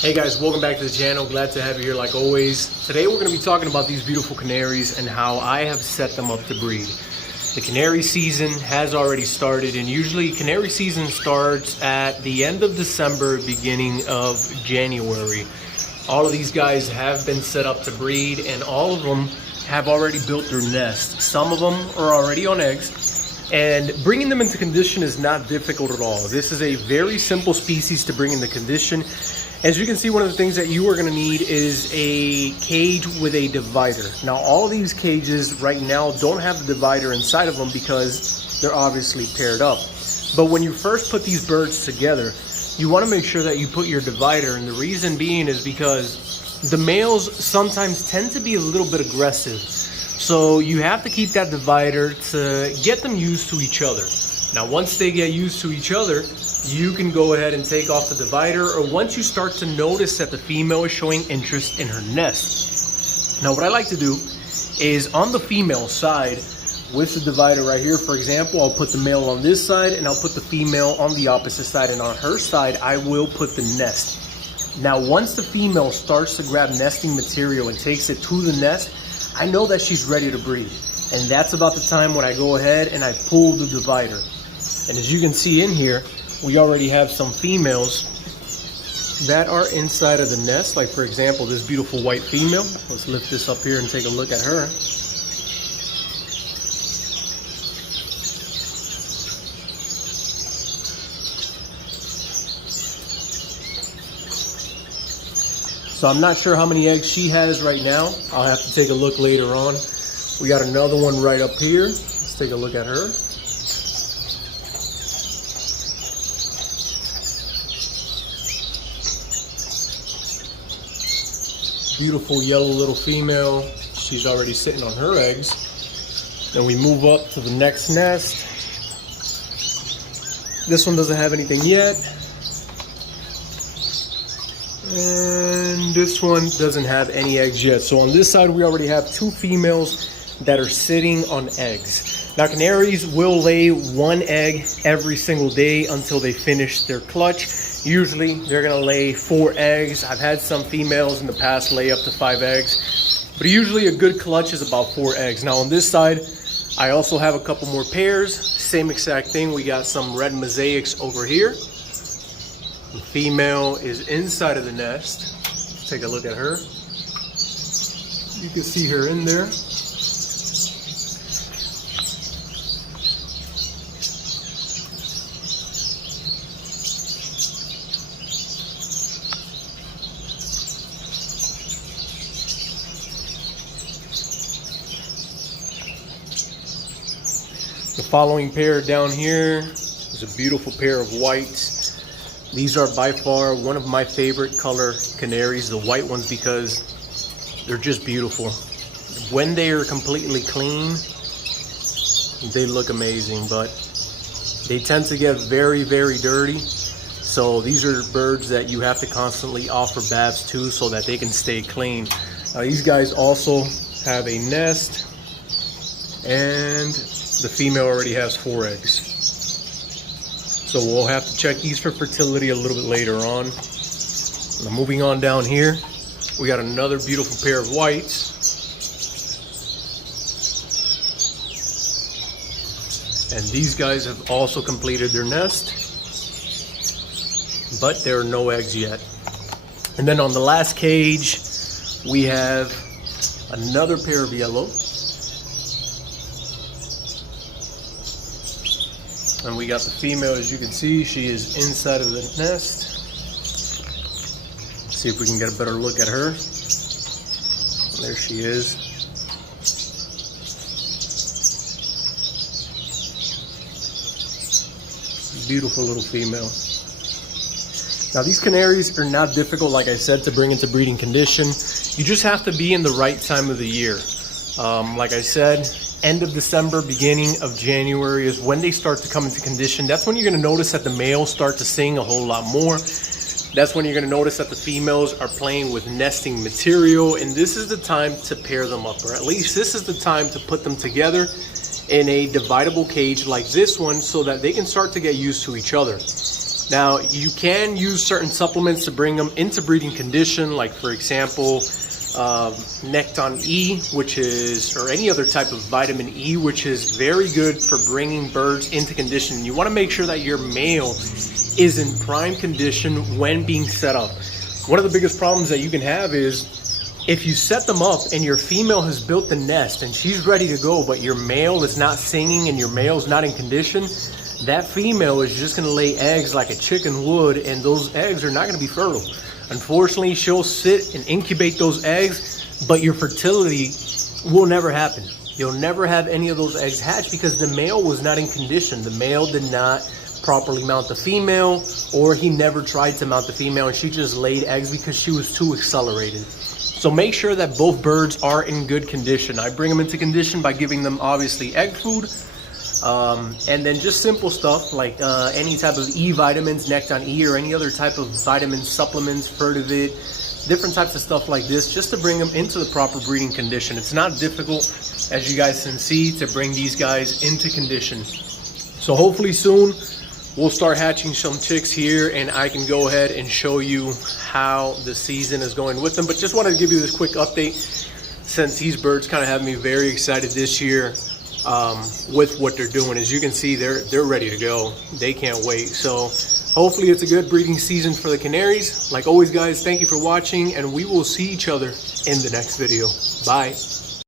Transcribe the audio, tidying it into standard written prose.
Hey guys, welcome back to the channel. Glad to have you here like always. Today we're going to be talking about these beautiful canaries and how I have set them up to breed. The canary season has already started, and usually canary season starts at the end of December, beginning of January. All of these guys have been set up to breed, and all of them have already built their nest. Some of them are already on eggs, and bringing them into condition is not difficult at all. This is a very simple species to bring into condition. As you can see, one of the things that you are going to need is a cage with a divider. Now, all of these cages right now don't have the divider inside of them because they're obviously paired up. But when you first put these birds together, you want to make sure that you put your divider, and the reason being is because the males sometimes tend to be a little bit aggressive. So you have to keep that divider to get them used to each other. Now, once they get used to each other, you can go ahead and take off the divider, or once you start to notice that the female is showing interest in her nest. Now, what I like to do is on the female side with the divider right here, for example, I'll put the male on this side and I'll put the female on the opposite side, and on her side I will put the nest. Now, once the female starts to grab nesting material and takes it to the nest, I know that she's ready to breed, and that's about the time when I go ahead and I pull the divider. And as you can see in here, we already have some females that are inside of the nest. Like, for example, this beautiful white female. Let's lift this up here and take a look at her. So I'm not sure how many eggs she has right now. I'll have to take a look later on. We got another one right up here. Let's take a look at her. Beautiful yellow little female. She's already sitting on her eggs. Then we move up to the next nest. This one doesn't have anything yet. And this one doesn't have any eggs yet. So on this side, we already have two females that are sitting on eggs. Now, canaries will lay one egg every single day until they finish their clutch. Usually they're gonna lay 4 eggs. I've had some females in the past lay up to 5 eggs, but usually a good clutch is about 4 eggs. Now, on this side, I also have a couple more pairs. Same exact thing. We got some red mosaics over here. The female is inside of the nest. Let's take a look at her. You can see her in there. The following pair down here is a beautiful pair of whites. These are by far one of my favorite color canaries, the white ones, because they're just beautiful. When they are completely clean, they look amazing, but they tend to get very, very dirty. So these are birds that you have to constantly offer baths to so that they can stay clean. These guys also have a nest, and the female already has 4 eggs. So we'll have to check these for fertility a little bit later on. Now, moving on down here, we got another beautiful pair of whites. And these guys have also completed their nest, but there are no eggs yet. And then on the last cage, we have another pair of yellow. And we got the female, as you can see, she is inside of the nest. Let's see if we can get a better look at her. There she is. Beautiful little female. Now, these canaries are not difficult, like I said, to bring into breeding condition. You just have to be in the right time of the year. Like I said, end of December, beginning of January is when they start to come into condition. That's when you're going to notice that the males start to sing a whole lot more. That's when you're going to notice that the females are playing with nesting material, and this is the time to pair them up, or at least this is the time to put them together in a dividable cage like this one so that they can start to get used to each other. Now, you can use certain supplements to bring them into breeding condition, like for example, Necton E, which is, or any other type of vitamin E, which is very good for bringing birds into condition. You want to make sure that your male is in prime condition when being set up. One of the biggest problems that you can have is if you set them up and your female has built the nest and she's ready to go, but your male is not singing and your male's not in condition, that female is just going to lay eggs like a chicken would, and those eggs are not going to be fertile. Unfortunately, she'll sit and incubate those eggs, but your fertility will never happen. You'll never have any of those eggs hatch because the male was not in condition. The male did not properly mount the female, or he never tried to mount the female and she just laid eggs because she was too accelerated. So make sure that both birds are in good condition. I bring them into condition by giving them obviously egg food, and then just simple stuff like any type of E vitamins, Necton E, or any other type of vitamin supplements, Fertivit, different types of stuff like this, just to bring them into the proper breeding condition. It's not difficult, as you guys can see, to bring these guys into condition. So hopefully soon we'll start hatching some chicks here, and I can go ahead and show you how the season is going with them. But just wanted to give you this quick update, since these birds kind of have me very excited this year with what they're doing. As you can see, they're ready to go. They can't wait. So hopefully it's a good breeding season for the Canaries. Like always, guys, thank you for watching, and we will see each other in the next video. Bye.